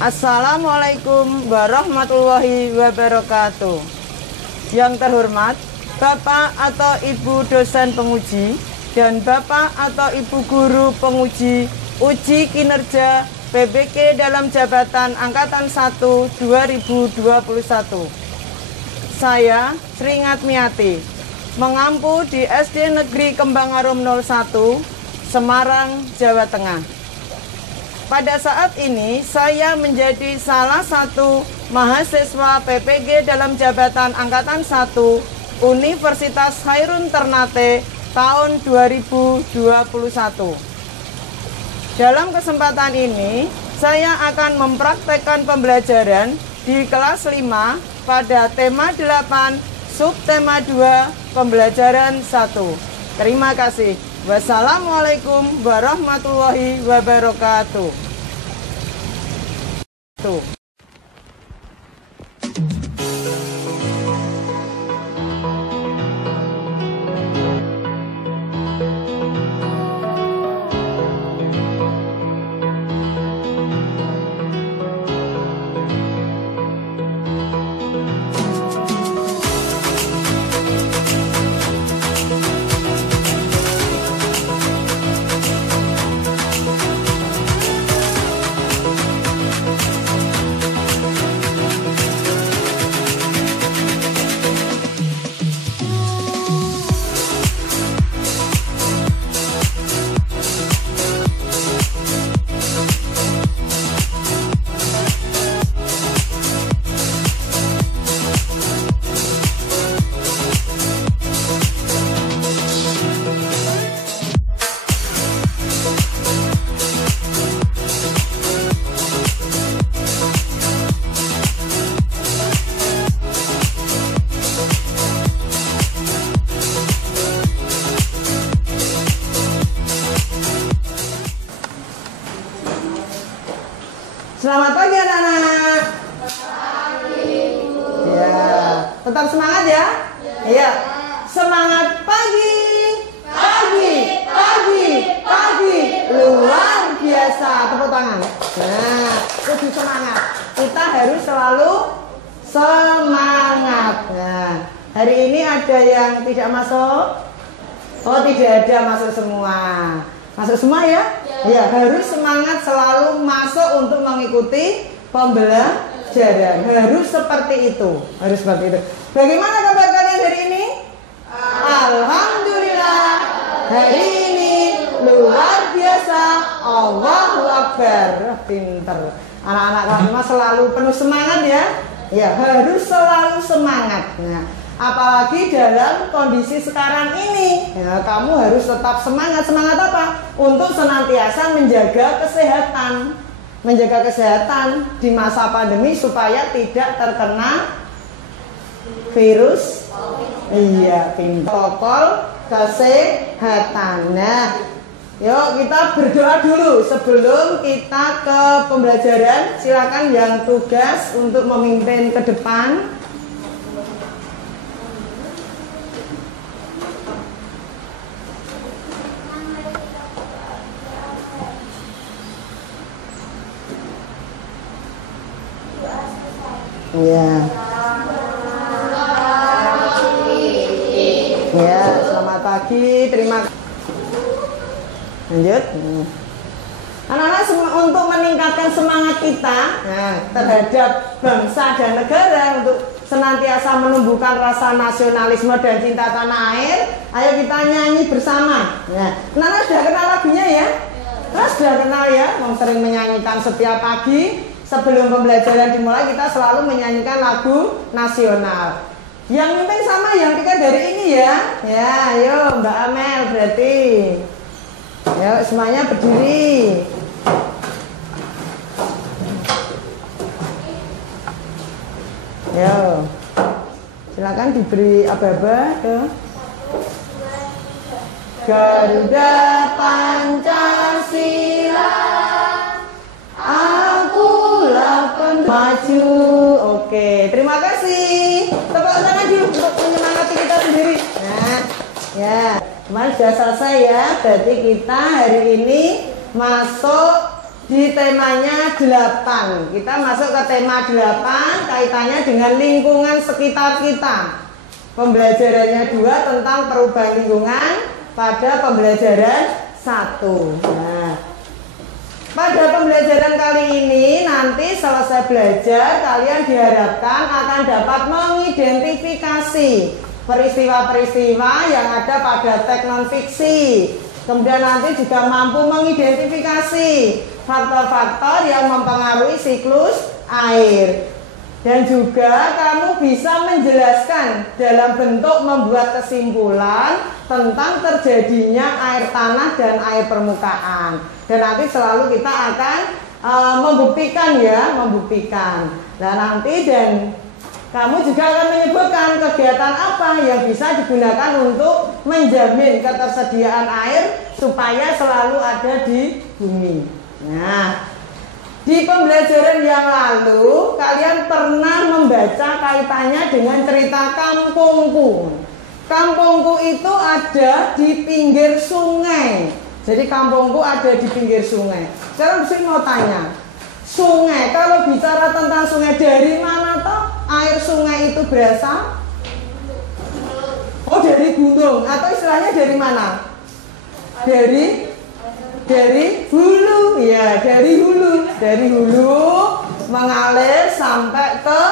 Assalamualaikum warahmatullahi wabarakatuh. Yang terhormat Bapak atau Ibu dosen penguji dan Bapak atau Ibu guru penguji uji kinerja PBK dalam jabatan Angkatan 1 2021. Saya Sri Ngatmiati, mengampu di SD Negeri Kembang Arum 01, Semarang, Jawa Tengah. Pada saat ini saya menjadi salah satu mahasiswa PPG dalam jabatan Angkatan 1 Universitas Khairun Ternate tahun 2021. Dalam kesempatan ini saya akan mempraktekkan pembelajaran di kelas 5 pada tema 8 subtema 2 pembelajaran 1. Terima kasih. Wassalamualaikum warahmatullahi wabarakatuh. Selamat pagi anak-anak. Ya, tetap semangat ya. Iya. Semangat pagi. Pagi, pagi, pagi. Luar biasa. Tepuk tangan. Nah, lebih semangat. Kita harus selalu semangat. Nah, hari ini ada yang tidak masuk? Oh, tidak ada, masuk semua. Masuk semua ya? Ya, harus semangat selalu masuk untuk mengikuti pembelajaran. Harus seperti itu. Harus seperti itu. Bagaimana kabar kalian hari ini? Alhamdulillah. Hari ini luar biasa. Allahu Akbar. Pinter. Anak-anak kelas 5 selalu penuh semangat ya. Ya, harus selalu semangat. Nah, apalagi dalam kondisi sekarang ini ya, kamu harus tetap semangat. Semangat apa? Untuk senantiasa menjaga kesehatan. Menjaga kesehatan di masa pandemi supaya tidak terkena virus. Iya, protokol kesehatan. Nah, yuk kita berdoa dulu sebelum kita ke pembelajaran. Silakan yang tugas untuk memimpin ke depan. Ya. Ya, selamat pagi. Terima kasih. Lanjut. Anak-anak, untuk meningkatkan semangat kita terhadap bangsa dan negara, untuk senantiasa menumbuhkan rasa nasionalisme dan cinta tanah air, ayo kita nyanyi bersama. Nah, anak-anak sudah kenal lagunya ya? Sudah kenal ya? Sering menyanyikan setiap pagi. Sebelum pembelajaran dimulai, kita selalu menyanyikan lagu nasional. Yang mimpin sama yang tiga dari ini ya. Ya, ayo Mbak Amel berarti. Ayo semuanya berdiri. Ayo. Silakan diberi aba-aba ke Garuda Pancasila. Akulah maju. Oke, terima kasih. Tepuk tangan dulu untuk menyemangati kita sendiri. Nah, ya, kemarin sudah selesai ya. Berarti kita hari ini masuk di temanya 8. Kita masuk ke tema 8, kaitannya dengan lingkungan sekitar kita. Pembelajarannya 2 tentang perubahan lingkungan pada pembelajaran 1. Nah, pada pembelajaran kali ini nanti selesai belajar kalian diharapkan akan dapat mengidentifikasi peristiwa-peristiwa yang ada pada teks non-fiksi. Kemudian nanti juga mampu mengidentifikasi faktor-faktor yang mempengaruhi siklus air. Dan juga kamu bisa menjelaskan dalam bentuk membuat kesimpulan tentang terjadinya air tanah dan air permukaan. Dan nanti selalu kita akan membuktikan ya, membuktikan. Nah nanti dan kamu juga akan menyebutkan kegiatan apa yang bisa digunakan untuk menjamin ketersediaan air supaya selalu ada di bumi. Nah, di pembelajaran yang lalu kalian pernah membaca kaitannya dengan cerita kampungku. Kampungku itu ada di pinggir sungai. Jadi kampungku ada di pinggir sungai. Sekarang saya mau tanya, sungai, kalau bicara tentang sungai, dari mana toh air sungai itu berasal? Oh, dari gunung atau istilahnya dari mana? Dari hulu, ya, dari hulu mengalir sampai ke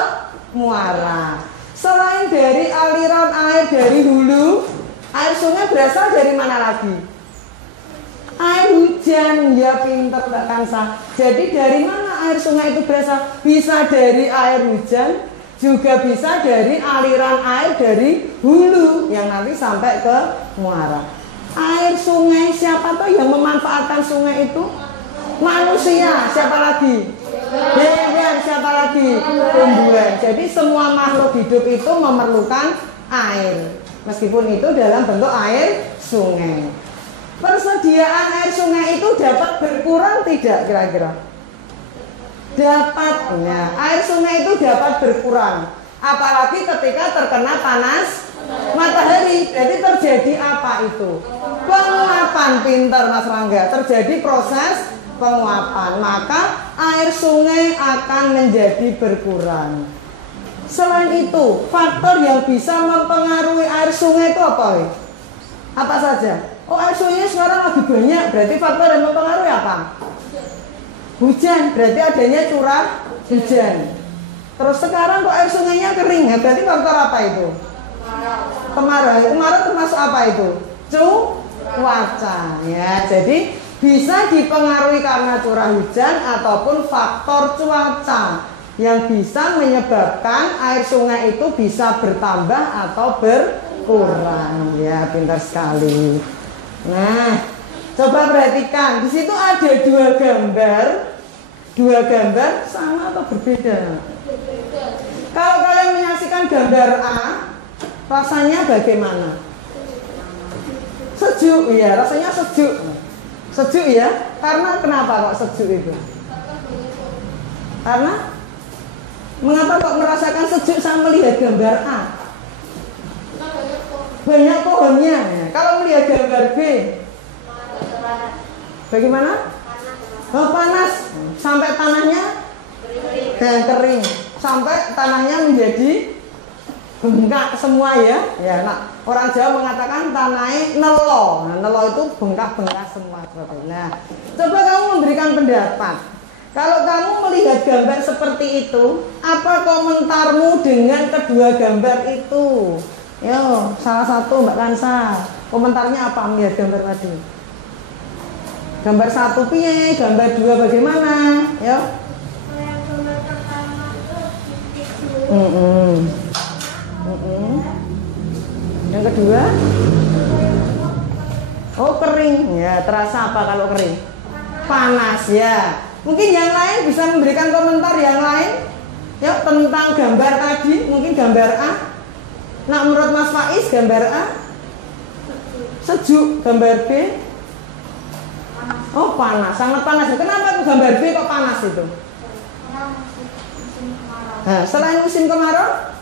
muara. Selain dari aliran air dari hulu, air sungai berasal dari mana lagi? Air hujan, ya pinter Mbak Kansa. Jadi dari mana air sungai itu berasal? Bisa dari air hujan, juga bisa dari aliran air dari hulu yang nanti sampai ke muara. Air sungai, siapa tuh yang memanfaatkan sungai itu? Manusia, siapa lagi? Hewan, siapa lagi? Tumbuhan. Jadi semua makhluk hidup itu memerlukan air, meskipun itu dalam bentuk air sungai. Persediaan air sungai itu dapat berkurang tidak kira-kira? Dapat. Nah, air sungai itu dapat berkurang, apalagi ketika terkena panas matahari. Jadi terjadi apa itu? Penguapan. Pintar Mas Rangga. Terjadi proses penguapan, maka air sungai akan menjadi berkurang. Selain itu, faktor yang bisa mempengaruhi air sungai itu apa? Apa saja? Oh, air sungai sekarang lagi banyak, berarti faktor yang mempengaruhi apa? Hujan, berarti adanya curah hujan. Terus sekarang kok air sungainya kering, ya berarti faktor apa itu? Kemarau. Kemarau termasuk apa itu? Cuaca. Ya, jadi bisa dipengaruhi karena curah hujan ataupun faktor cuaca yang bisa menyebabkan air sungai itu bisa bertambah atau berkurang. Ya, pintar sekali. Nah, coba perhatikan, di situ ada dua gambar. Dua gambar sama atau berbeda? Kalau kalian menyaksikan gambar A, rasanya bagaimana? Sejuk, ya, rasanya sejuk. Sejuk ya, karena kenapa kok sejuk itu? Karena mengapa kok merasakan sejuk saat melihat gambar A? Banyak pohonnya. Kalau melihat gambar B, bagaimana? Oh, panas, sampai tanahnya kering, sampai tanahnya menjadi bengkak semua ya. Ya, nah, orang Jawa mengatakan tanahnya nelo. Nah, nelo itu bengkak-bengkak semua. Nah, coba kamu memberikan pendapat. Kalau kamu melihat gambar seperti itu, apa komentarmu dengan kedua gambar itu? Yo, salah satu Mbak Kansa, komentarnya apa melihat gambar tadi? Gambar 1 piye, gambar 2 bagaimana? Yo. Yang kedua? Oh, kering. Ya, terasa apa kalau kering? Panas ya. Mungkin yang lain bisa memberikan komentar yang lain ya tentang gambar tadi, mungkin gambar A. Nah, menurut Mas Faiz gambar A sejuk, gambar B oh panas, sangat panas. Kenapa gambar B kok panas itu? Nah, selain musim kemarau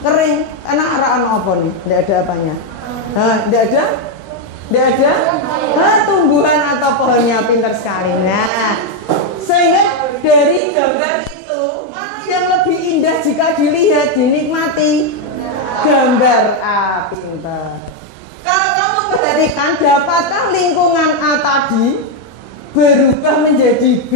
kering, karena arah apa nih? Tidak ada apanya. Nah, tidak ada Tidak ada tumbuhan atau pohonnya. Pintar sekali. Nah, sehingga dari gambar itu mana yang lebih indah jika dilihat, dinikmati? Gambar A. Pintar. Kalau kamu perhatikan, dapatkah lingkungan A tadi berubah menjadi B?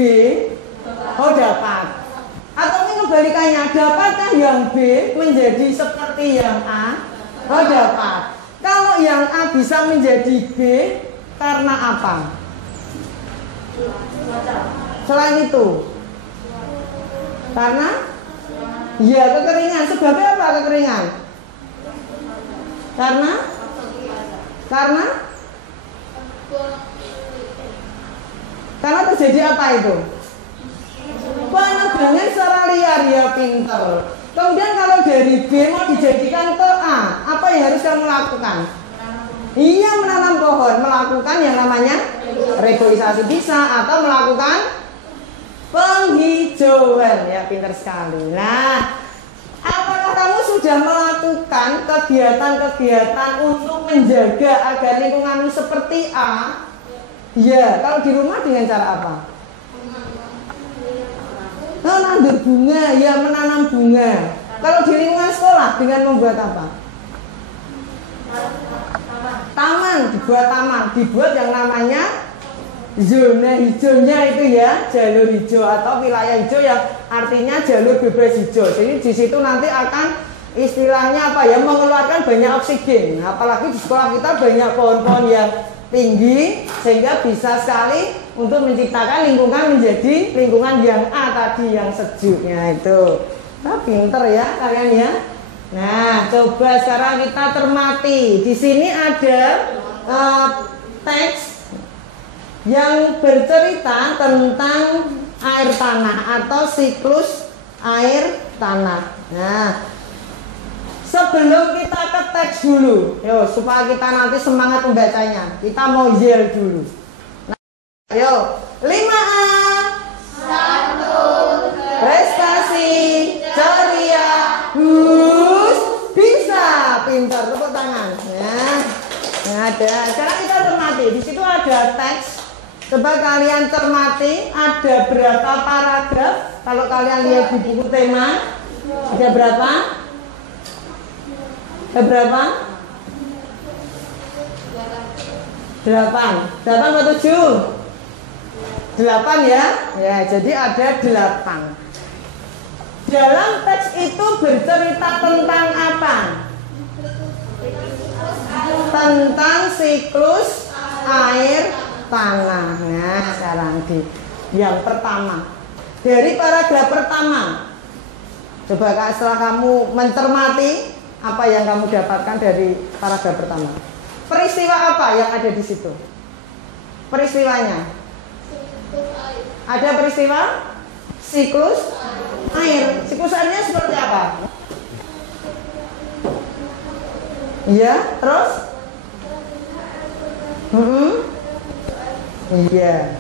Oh, dapat. Atau ini kebalikannya, dapatkah yang B menjadi seperti yang A? Oh, dapat. Kalau yang A bisa menjadi B karena apa? Selain itu, karena ya kekeringan. Sebabnya apa kekeringan? Karena terjadi apa itu? Penebangan secara liar. Ya, pinter. Kemudian kalau dari B mau dijadikan ke A, apa yang harus kamu lakukan? Iya, menanam pohon, melakukan yang namanya reboisasi bisa, atau melakukan penghijauan. Ya, pinter sekali. Nah, apakah kamu sudah melakukan kegiatan-kegiatan untuk menjaga agar lingkunganmu seperti A? Ya, kalau di rumah dengan cara apa? Menandur bunga, ya menanam bunga. Kalau di lingkungan sekolah dengan membuat apa? Taman, dibuat yang namanya zona hijaunya itu ya, jalur hijau atau wilayah hijau yang artinya jalur bebas hijau. Jadi di situ nanti akan istilahnya apa ya, mengeluarkan banyak oksigen. Apalagi di sekolah kita banyak pohon-pohon yang tinggi sehingga bisa sekali untuk menciptakan lingkungan menjadi lingkungan yang A tadi, yang sejuknya itu. Nah, pinter ya kalian ya. Nah, coba sekarang kita cermati. Di sini ada teks yang bercerita tentang air tanah atau siklus air tanah. Nah, sebelum kita ke teks dulu, yo, supaya kita nanti semangat membacanya, kita mau yel dulu. Nah, ayo, 5A. 1. Prestasi, ceria, bisa, pintar, tepuk tangan. Ya, ada. Sekarang kita cermati. Di situ ada teks. Coba kalian cermati, ada berapa paragraf? Kalau kalian lihat di buku tema, ada berapa? Berapa? 8 atau 7? 8 ya? Ya, jadi ada 8. Dalam teks itu bercerita tentang apa? Tentang siklus air tanah. Nah, sekarang di yang pertama. Dari paragraf pertama. Coba setelah kamu mencermati apa yang kamu dapatkan dari paragraf pertama. Peristiwa apa yang ada di situ? Peristiwanya? Ada peristiwa siklus air. Siklus airnya seperti apa? Iya, terus? Iya.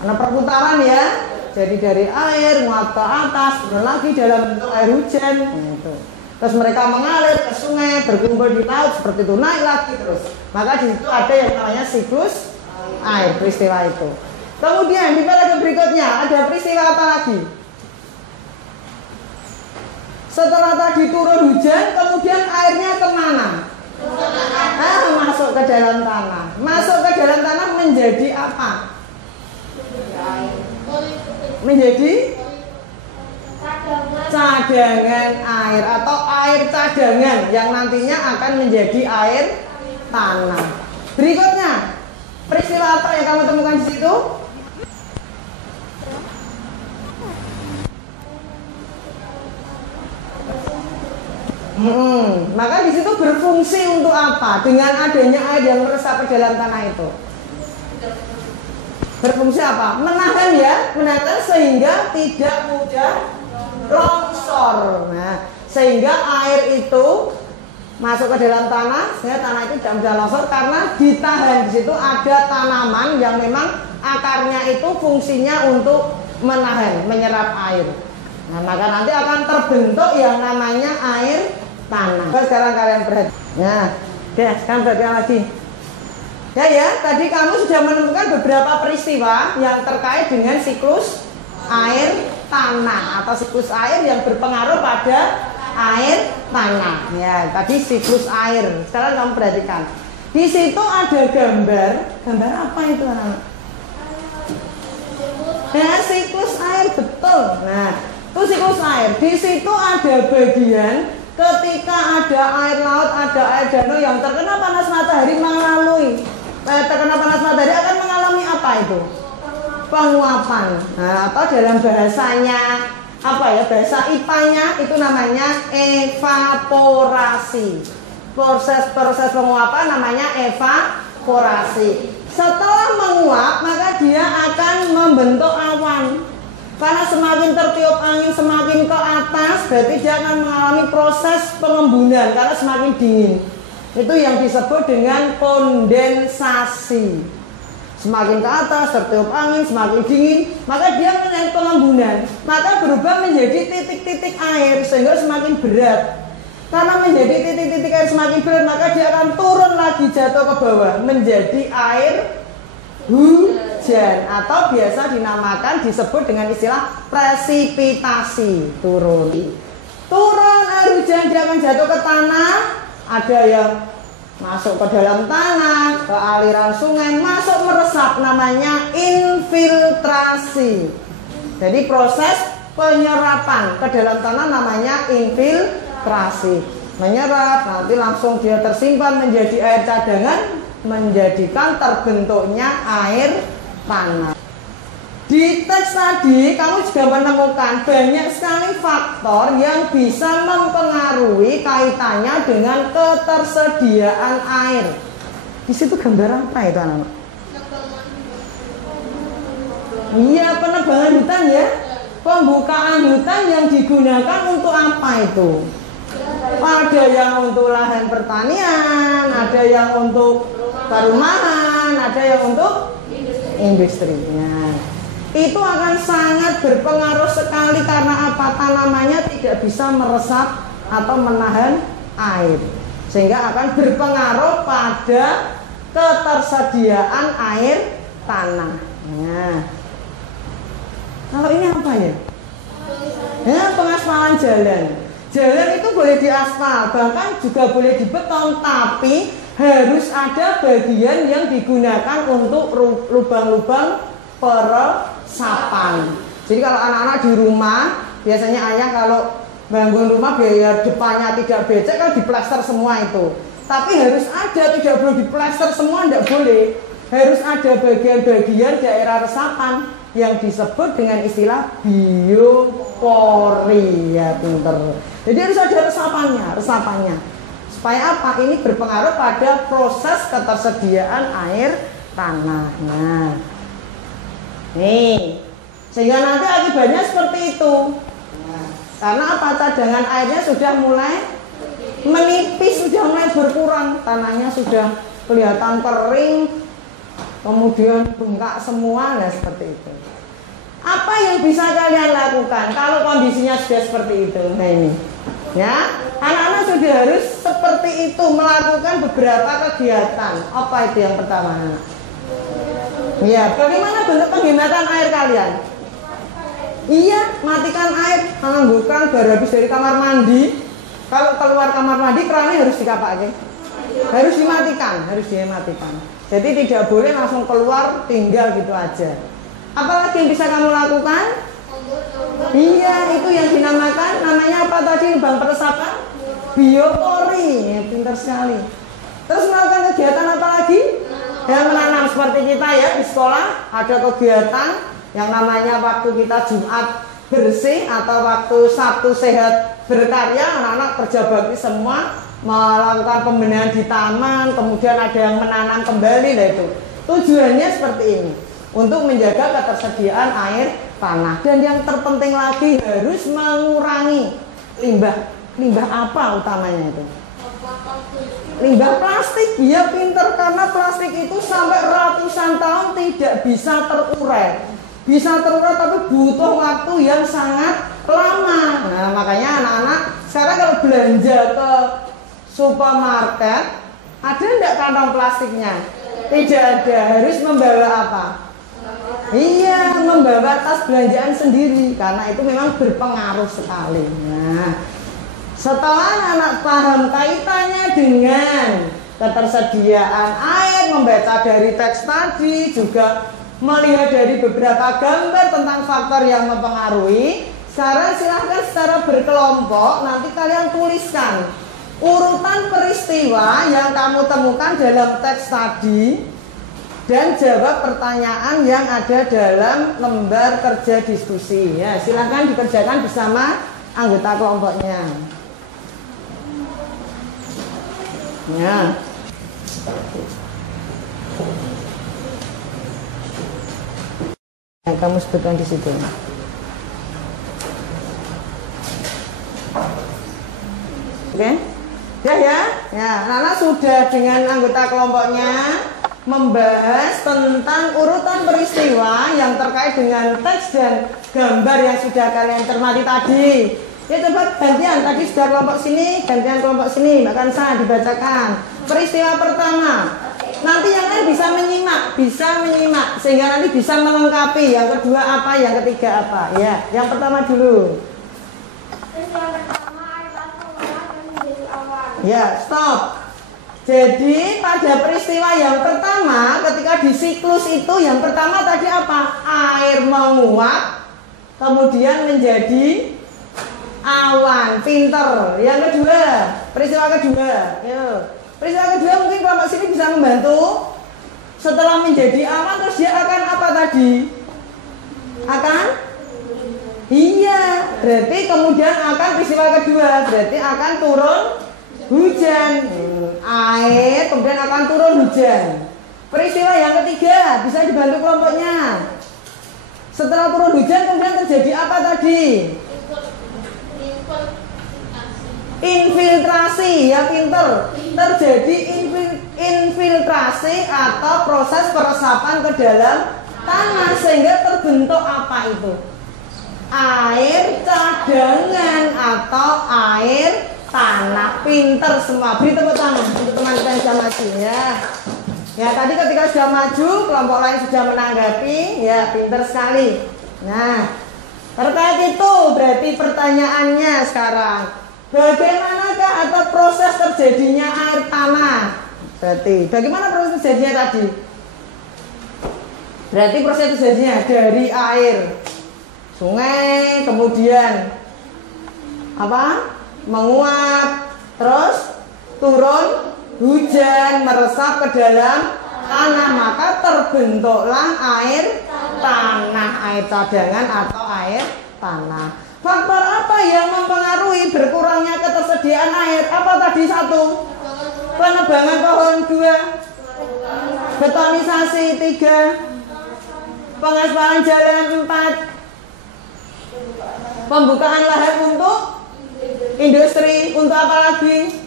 Karena perputaran ya. Jadi dari air menguap ke atas dan lagi dalam bentuk air hujan. Gitu. Terus mereka mengalir ke sungai, berkumpul di laut, seperti itu, naik lagi terus. Maka di situ ada yang namanya siklus air, peristiwa itu. Kemudian di paragraf berikutnya ada peristiwa apa lagi? Setelah tadi turun hujan, kemudian airnya kemana? Masuk ke dalam tanah. Masuk ke dalam tanah menjadi apa? Menjadi cadangan air atau air cadangan yang nantinya akan menjadi air tanah. Berikutnya, peristiwa apa yang kamu temukan di situ? Maka di situ berfungsi untuk apa? Dengan adanya air yang meresap ke dalam tanah itu. Berfungsi apa? Menahan ya, menahan sehingga tidak mudah longsor. Nah, sehingga air itu masuk ke dalam tanah, sehingga tanah itu tidak mudah longsor karena ditahan. Di situ ada tanaman yang memang akarnya itu fungsinya untuk menahan, menyerap air. Nah, maka nanti akan terbentuk yang namanya air tanah. Sekarang kalian perhatikan. Nah, oke, sekarang perhatikan lagi. Ya, tadi kamu sudah menemukan beberapa peristiwa yang terkait dengan siklus air tanah atau siklus air yang berpengaruh pada air tanah. Ya, tadi siklus air. Sekarang kamu perhatikan. Di situ ada gambar. Gambar apa itu, anak-anak? Nah, siklus air, betul. Nah, itu siklus air. Di situ ada bagian ketika ada air laut, ada air danau yang terkena panas matahari terkena panas matahari akan mengalami apa itu? Penguapan. Nah, atau dalam bahasanya apa ya? Bahasa IPA-nya itu namanya evaporasi. Proses penguapan namanya evaporasi. Setelah menguap, maka dia akan membentuk awan. Karena semakin tertiup angin semakin ke atas, berarti dia akan mengalami proses pengembunan karena semakin dingin. Itu yang disebut dengan kondensasi. Semakin ke atas tertiup angin semakin dingin, maka dia mengalami pengembunan. Maka berubah menjadi titik-titik air sehingga semakin berat. Karena menjadi titik-titik air semakin berat, maka dia akan turun lagi jatuh ke bawah menjadi air hujan atau biasa dinamakan disebut dengan istilah presipitasi. Turun air hujan, dia akan jatuh ke tanah. Ada yang masuk ke dalam tanah, ke aliran sungai, masuk meresap, namanya infiltrasi. Jadi proses penyerapan ke dalam tanah namanya infiltrasi. Menyerap, nanti langsung dia tersimpan menjadi air cadangan, menjadikan terbentuknya air tanah. Di teks tadi kamu juga menemukan banyak sekali faktor yang bisa mempengaruhi kaitannya dengan ketersediaan air. Di situ gambar apa itu, anak-anak? Iya, penebangan hutan ya. Pembukaan hutan yang digunakan untuk apa itu? Ada yang untuk lahan pertanian, ada yang untuk perumahan, ada yang untuk industri. Nah, itu akan sangat berpengaruh sekali karena apa? Tanamannya tidak bisa meresap atau menahan air, sehingga akan berpengaruh pada ketersediaan air tanah. Nah, kalau ini apa ya? Ya, pengaspalan jalan. Jalan itu boleh diaspal, bahkan juga boleh dibeton, tapi harus ada bagian yang digunakan untuk lubang-lubang peresapan. Jadi kalau anak-anak di rumah, biasanya ayah kalau bangun rumah biar depannya tidak becek kan diplester semua itu. Tapi harus ada, tidak boleh diplester semua, tidak boleh. Harus ada bagian-bagian daerah resapan yang disebut dengan istilah biopori. Ya, pinter. Jadi harus ada resapannya. Supaya apa? Ini berpengaruh pada proses ketersediaan air tanah. Nah, nih, sehingga nanti akibatnya seperti itu. Nah, karena apa? Cadangan airnya sudah mulai menipis, sudah mulai berkurang, tanahnya sudah kelihatan kering, kemudian bengkak semua, nah seperti itu. Apa yang bisa kalian lakukan kalau kondisinya sudah seperti itu? Nah ini, ya, anak-anak sudah harus seperti itu, melakukan beberapa kegiatan. Apa itu yang pertama? Ya, bagaimana bentuk penghematan air kalian? Iya, matikan air, menganggukan baru habis dari kamar mandi. Kalau keluar kamar mandi, kerannya harus dikapakin, harus dimatikan. Jadi tidak boleh langsung keluar tinggal gitu aja. Apalagi yang bisa kamu lakukan? Iya, itu yang namanya apa tadi, lubang peresapan? Biopori. Ya, pintar sekali. Terus melakukan kegiatan apa lagi? Ya, menanam seperti kita ya di sekolah ada kegiatan yang namanya waktu kita Jumat bersih atau waktu Sabtu sehat berkarya, anak-anak kerja bakti semua melakukan pembenahan di taman, kemudian ada yang menanam kembali lah itu. Tujuannya seperti ini, untuk menjaga ketersediaan air tanah. Dan yang terpenting lagi harus mengurangi limbah. Limbah apa utamanya itu? Limbah plastik. Ya, pinter, karena plastik itu sampai ratusan tahun tidak bisa terurai. Bisa terurai tapi butuh waktu yang sangat lama. Nah, makanya anak-anak sekarang kalau belanja ke supermarket, ada enggak kantong plastiknya? Tidak ada. Harus membawa apa? Iya, membawa tas belanjaan sendiri karena itu memang berpengaruh sekali. Nah, setelah anak paham kaitannya dengan ketersediaan air, membaca dari teks tadi, juga melihat dari beberapa gambar tentang faktor yang mempengaruhi, sekarang silahkan secara berkelompok nanti kalian tuliskan urutan peristiwa yang kamu temukan dalam teks tadi dan jawab pertanyaan yang ada dalam lembar kerja diskusi. Ya, silahkan dikerjakan bersama anggota kelompoknya. Ya. Yang kamu sebutkan di situ. Oke? Ya. Nana sudah dengan anggota kelompoknya membahas tentang urutan peristiwa yang terkait dengan teks dan gambar yang sudah kalian cermati tadi. Ya, coba gantian, tadi sudah kelompok sini, gantian kelompok sini, bahkan saya dibacakan. Peristiwa pertama, nanti yang lain bisa menyimak, sehingga nanti bisa melengkapi. Yang kedua apa, yang ketiga apa. Ya, yang pertama dulu. Peristiwa pertama, air laut menguap dan menjadi awan. Ya, stop. Jadi pada peristiwa yang pertama, ketika di siklus itu yang pertama tadi apa? Air menguap, kemudian menjadi awan. Pinter. Yang kedua, peristiwa kedua. Peristiwa kedua mungkin kelompok sini bisa membantu. Setelah menjadi awan terus dia akan apa tadi? Akan? Iya. Berarti kemudian akan peristiwa kedua. Berarti akan turun hujan. Air kemudian akan turun hujan. Peristiwa yang ketiga bisa dibantu kelompoknya. Setelah turun hujan kemudian terjadi apa tadi? Infiltrasi. Ya, pinter. Terjadi infiltrasi atau proses peresapan ke dalam tanah sehingga terbentuk apa itu? Air cadangan atau air tanah. Pinter semua. Beri tepuk tangan untuk teman-teman yang sudah maju ya. Ya, tadi ketika sudah maju, kelompok lain sudah menanggapi. Ya, pinter sekali. Nah, terkait itu berarti pertanyaannya sekarang, bagaimanakah atau proses terjadinya air tanah? Berarti bagaimana proses terjadinya tadi? Berarti proses terjadinya dari air sungai, kemudian apa? Menguap, terus turun hujan, meresap ke dalam tanah, maka terbentuklah air tanah, air cadangan atau air tanah. Faktor apa yang mempengaruhi berkurangnya ketersediaan air? Apa tadi? Satu, penebangan pohon. Dua, betonisasi. Tiga, pengaspalan jalan. Empat, pembukaan lahan untuk industri. Untuk apa lagi?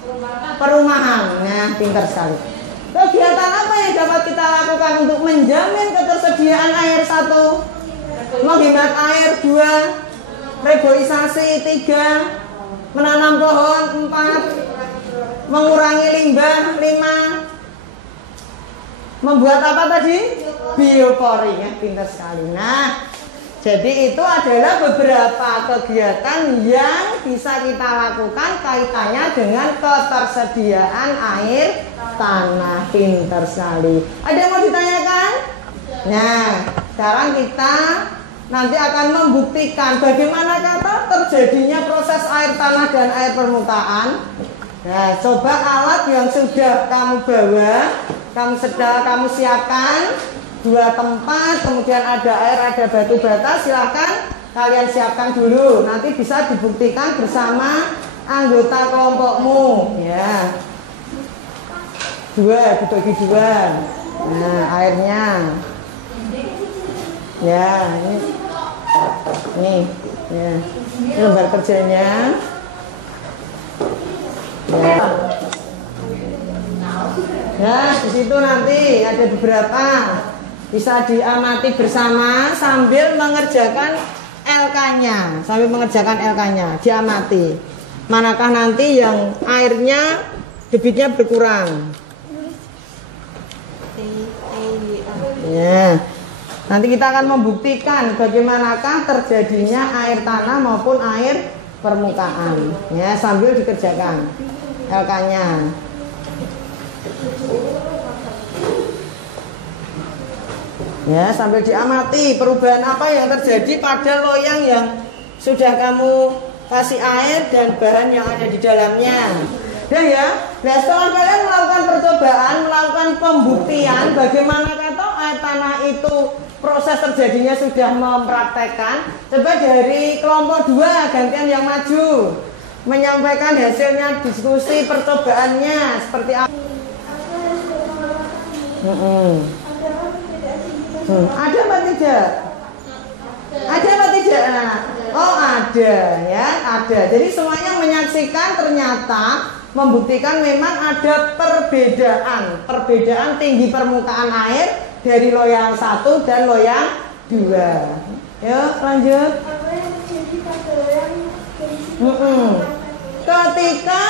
Perumahan. Nah, pintar sekali. Kegiatan apa yang dapat kita lakukan untuk menjamin ketersediaan air? Satu, menghemat air. Dua, reboisasi. Tiga, menanam pohon. Empat, mengurangi limbah. Lima, membuat apa tadi? Biopori. Ya, pintar sekali. Nah, jadi itu adalah beberapa kegiatan yang bisa kita lakukan kaitannya dengan ketersediaan air tanah. Pintar sekali. Ada yang mau ditanyakan? Nah, sekarang kita nanti akan membuktikan bagaimana kata terjadinya proses air tanah dan air permukaan. Nah, coba alat yang sudah kamu bawa, kamu siapkan. Dua tempat, kemudian ada air, ada batu bata, silahkan kalian siapkan dulu. Nanti bisa dibuktikan bersama anggota kelompokmu. Ya, dua, dibagi dua. Nah, airnya. Ya, ini ya, ini lembar kerjanya. Ya. Ya, di situ nanti ada beberapa. Bisa diamati bersama sambil mengerjakan LK-nya. Diamati. Manakah nanti yang airnya debitnya berkurang? Ya. Nanti kita akan membuktikan bagaimanakah terjadinya air tanah maupun air permukaan. Ya, sambil dikerjakan LK-nya. Ya, sambil diamati perubahan apa yang terjadi pada loyang yang sudah kamu kasih air dan bahan yang ada di dalamnya. Dan ya, nah setelah kalian melakukan percobaan, melakukan pembuktian bagaimana kata air tanah itu proses terjadinya sudah mempraktekkan. Coba dari kelompok 2 gantian yang maju menyampaikan hasilnya diskusi percobaannya seperti apa. Ada apa tidak? Ada apa tidak? Oh ada ya, ada. Jadi semuanya menyaksikan ternyata membuktikan memang ada perbedaan tinggi permukaan air dari loyang 1 dan loyang 2. Yuk lanjut. Ketika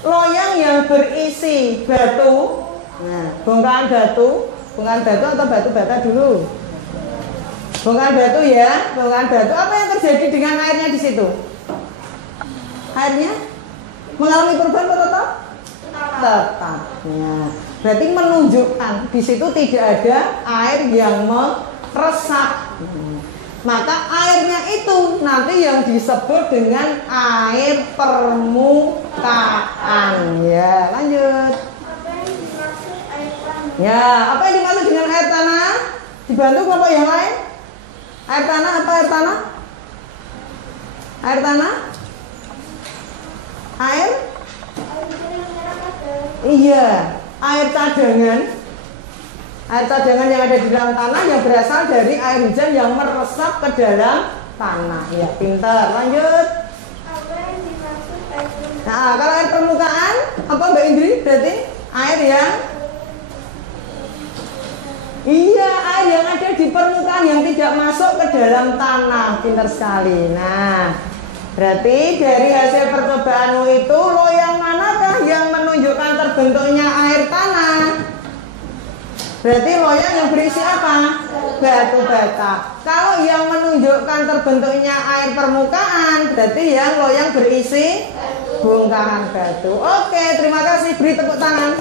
loyang yang berisi batu, nah bongkahan batu atau batu bata dulu. Bongkahan batu ya, bongkahan batu. Apa yang terjadi dengan airnya di situ? Airnya mengalami perubahan atau tetap? Tetap. Ya. Berarti menunjukkan di situ tidak ada air yang meresap. Maka airnya itu nanti yang disebut dengan air permukaan. Ya, lanjut. Ya, apa yang dimaksud dengan air tanah? Dibantu kelompok yang lain? Air tanah apa air tanah? Air tanah? Air? Iya, air cadangan. Air cadangan yang ada di dalam tanah yang berasal dari air hujan yang meresap ke dalam tanah. Ya, pintar. Lanjut. Nah, kalau air permukaan, apa Mbak Indri? Berarti air yang iya, air yang ada di permukaan yang tidak masuk ke dalam tanah. Pintar sekali. Nah, berarti dari hasil percobaanmu itu loyang manakah yang menunjukkan terbentuknya air tanah? Berarti loyang yang berisi apa? Batu bata. Kalau yang menunjukkan terbentuknya air permukaan, berarti yang loyang berisi bongkahan batu. Oke, terima kasih. Beri tepuk tangan.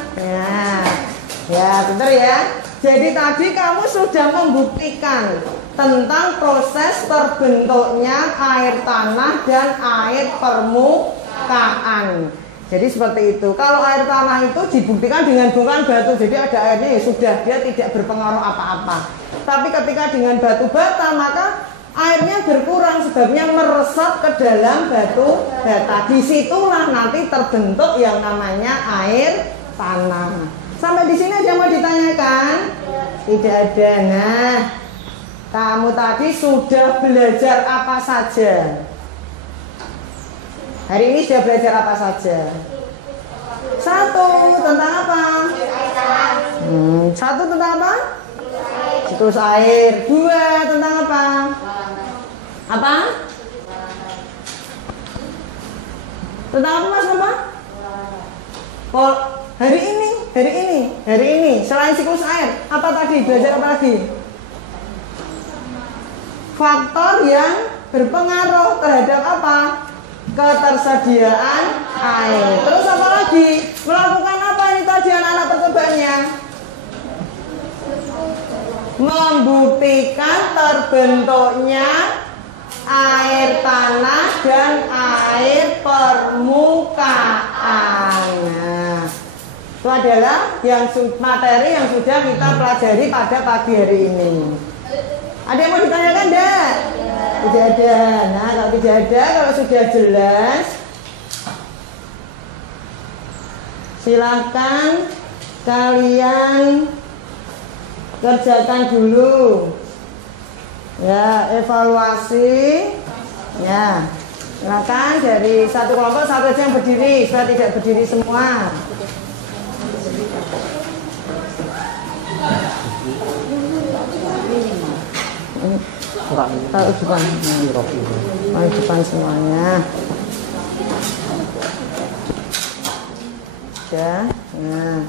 Ya, bentar ya. Jadi tadi kamu sudah membuktikan tentang proses terbentuknya air tanah dan air permukaan. Jadi seperti itu. Kalau air tanah itu dibuktikan dengan bongkahan batu, jadi ada airnya ya sudah, dia tidak berpengaruh apa-apa. Tapi ketika dengan batu bata, maka airnya berkurang sebabnya meresap ke dalam batu bata. Disitulah nanti terbentuk yang namanya air tanah. Sampai di sini ada yang mau ditanyakan? Tidak ada. Nah, kamu tadi sudah belajar apa saja? Hari ini sudah belajar apa saja? 1 tentang apa? 1 tentang apa? Siklus air. 2 tentang apa? Apa? Tentang apa Mas Bapak? Hari ini selain siklus air, apa tadi? Belajar apa lagi? Faktor yang berpengaruh terhadap apa? Ketersediaan air. Terus apa lagi? Melakukan apa ini tadi anak-anak percobaannya? Membuktikan terbentuknya air tanah dan air permukaan. Nah, itu adalah materi yang sudah kita pelajari pada pagi hari ini. Ada yang mau ditanyakan enggak? Tidak ada. Nah, kalau tidak ada, kalau sudah jelas, silahkan kalian kerjakan dulu. Ya, evaluasi. Ya, silakan dari satu kelompok satu aja yang berdiri, supaya tidak berdiri semua. Taruh depan, depan semuanya. Sudah. Nah,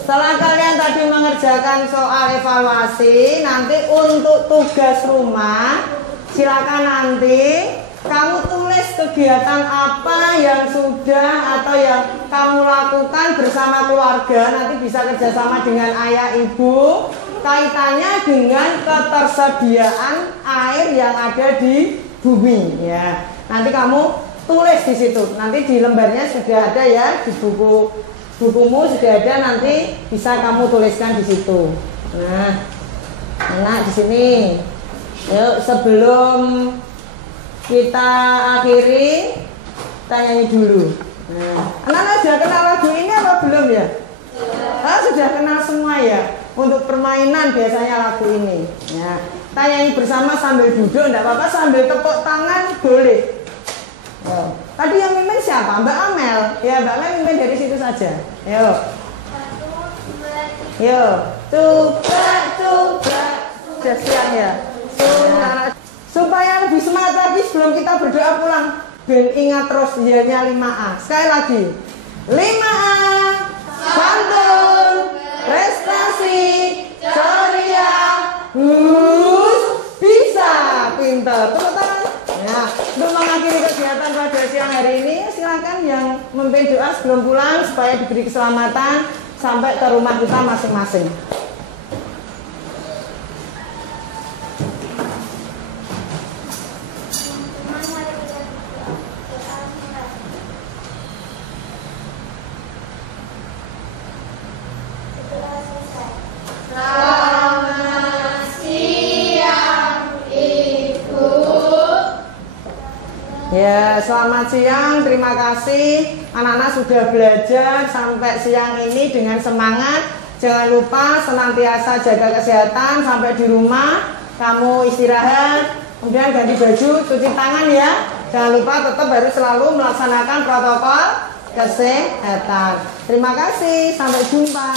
Setelah kalian tadi mengerjakan soal evaluasi, nanti untuk tugas rumah, silakan nanti kamu tulis kegiatan apa yang sudah atau yang kamu lakukan bersama keluarga. Nanti bisa kerjasama dengan ayah ibu, kaitannya dengan ketersediaan air yang ada di bumi. Ya, nanti kamu tulis di situ. Nanti di lembarnya sudah ada ya, di bukumu sudah ada, nanti bisa kamu tuliskan di situ. Nah, enak di sini. Yuk, sebelum kita akhiri, tanya dulu. Nah, anak-anak sudah kenal lagu ini apa belum ya? Sudah kenal semua ya. Untuk permainan biasanya lagu ini. Ya, tanyai bersama sambil duduk, enggak apa-apa, sambil tepuk tangan boleh. Tadi yang mimpin siapa? Mbak Amel. Ya, Mbak Amel mimpin dari situ saja. Yuk. 1, 2, 3. Yuk. Coba. Sudah siang ya. Supaya lebih semangat lagi sebelum kita berdoa pulang. Ben ingat terus dianya 5A. Sekali lagi. 5A. Santun. Prestasi. Ceria. Bisa. Pintar. Tepuk tangan. Nah, untuk mengakhiri kegiatan pada siang hari ini, silakan yang memimpin doa sebelum pulang supaya diberi keselamatan sampai ke rumah kita masing-masing. Ya, selamat siang, terima kasih. Anak-anak sudah belajar sampai siang ini dengan semangat. Jangan lupa senantiasa jaga kesehatan sampai di rumah. Kamu istirahat, kemudian ganti baju, cuci tangan ya. Jangan lupa tetap harus selalu melaksanakan protokol kesehatan. Terima kasih, sampai jumpa.